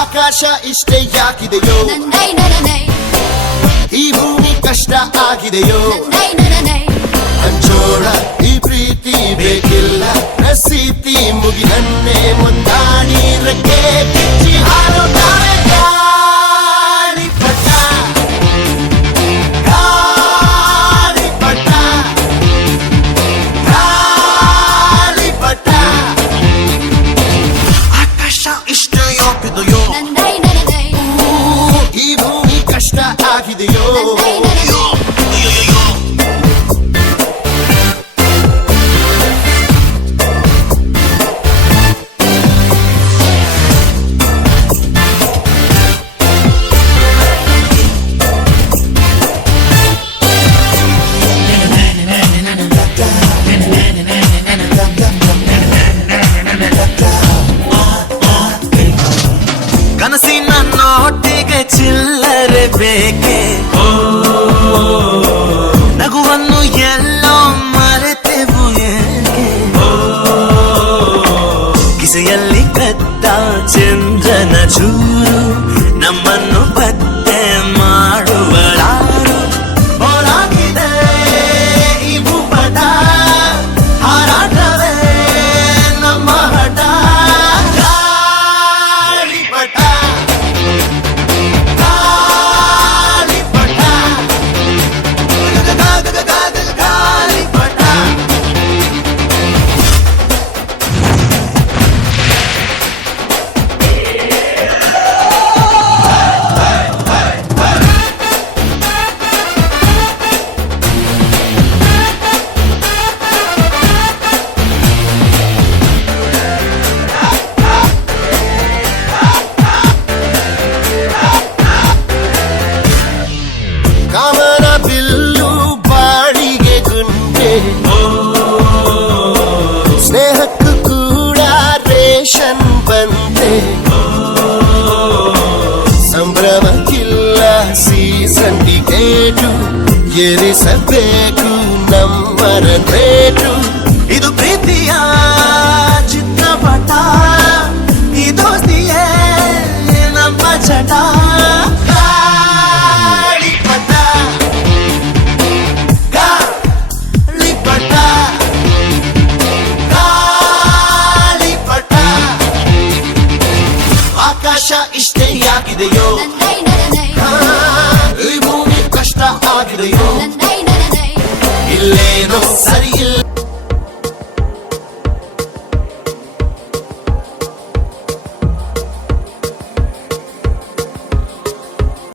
ಆಕಾಶ ಇಷ್ಟೇ ಯಾಕಿದೆಯೋ ಈ ಭೂಮಿ ಕಷ್ಟ ಆಗಿದೆಯೋ ಹಂಚೋಳ ಈ ಪ್ರೀತಿ ಬೇಕಿಲ್ಲ ಪ್ರಸಿದ್ಧಿ ಮುಗಿದನ್ನೇ ಮುಂದಾಡಿ ರೆಕ್ಕೆ ಕಿಚ್ಚಿ ಹಾರುತ್ತಾರೆ ಗಾಳಿಪಟ ಗಾಳಿಪಟ ಗಾಳಿಪಟ ಆಕಾಶ ಇಷ್ಟೇ ಯಾಕಿದೆಯೋ ಈ ಭೂಮಿ ಕಷ್ಟ ಆಗಿದೆಯೋ ಕನಸಿನ ನೋಟಿಗೆ ಚಿಲ್ಲರೆ ಬೇಕೆ ನಗುವನ್ನು ಎಲ್ಲೋ ಮರೆತೆವು ಏಕೆ ಕಿಸೆಯಲ್ಲಿ ಕದ್ದ ಚಂದ್ರನ ಚೂರು ನಮ್ಮನ್ನು ಪತ್ತೆ ಮಾಡುವಳಾರು ಹೋರಾಗಿದೆ ಈ ಭೂಪಟ ಹಾರಾಟವೇ ನಮ್ಮ ಹಠ ಕಾಮನ ಬಿಲ್ಲು ಬಾಡಿಗೆ ಗುಂಡೆ ಸ್ನೇಹಕ್ಕೂ ಕೂಡ ರೇಷನ್ ಬಂದೆ ಸಂಭ್ರಮಕ್ಕಿಲ್ಲ ಸೀಸನ್ ಟಿಕೇಟು ಏರಿಸಬೇಕು ನಮ್ಮರ ರೇಟು ಇದು ಪ್ರೀತಿಯ ಚಿತ್ರಪಟ ಈ ದೋಸ್ತಿಯೇ ನಮ್ಮ ಚಟ ಗಾಳಿಪಟ ಗಾಳಿಪಟ ಗಾಳಿಪಟ ಆಕಾಶ ಇಷ್ಟೇ ಯಾಕಿದೆಯೋ ಈ ಭೂಮಿ ಕಷ್ಟ ಆಗಿದೆಯೋ ಇಲ್ಲೇನೋ ಸರಿ ಇಲ್ಲ